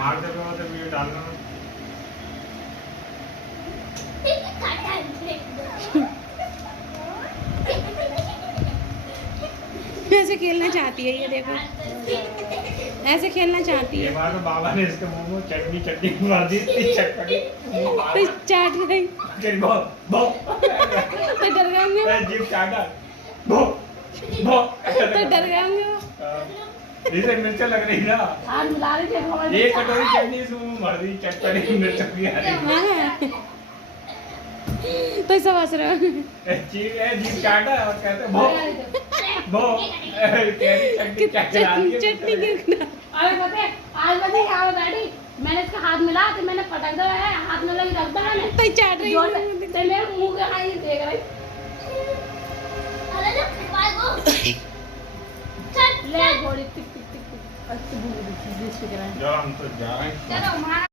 मार दे तो वीडियो डालना ऐसे खेलना चाहती है ये, देखो ऐसे खेलना चाहती ये है। बार तो बाबा ने इसके मुंह में चटनी चटनी मार दी इतनी चटपटी तो चाट गई फिर बो बो तो डर गए होंगे, जीप चाटा बो बो तो डर गए होंगे वो। इसे मिर्च लग रही ना हाथ मिला रही थी भगवान एक कटोरी चटनी इसमें मुंह मार दी चटपटी मिर्च की आ रही हाँ। तो सब हंस रहे हो। जीप चाटा और कहते बो चटनी चटनी गिर। अरे पता है आज पता क्या हुआ डैडी, मैंने इसका हाथ मिला तो मैंने पटक दिया है, हाथ में लगी रख दिया मैंने तो चाट रही जोर से है। तो मेरे मुंह के हाथ ही देख रही ले घोड़ी टिक टिक टिक टिक अच्छी भूख दिख रहा है। हम तो जाए चलो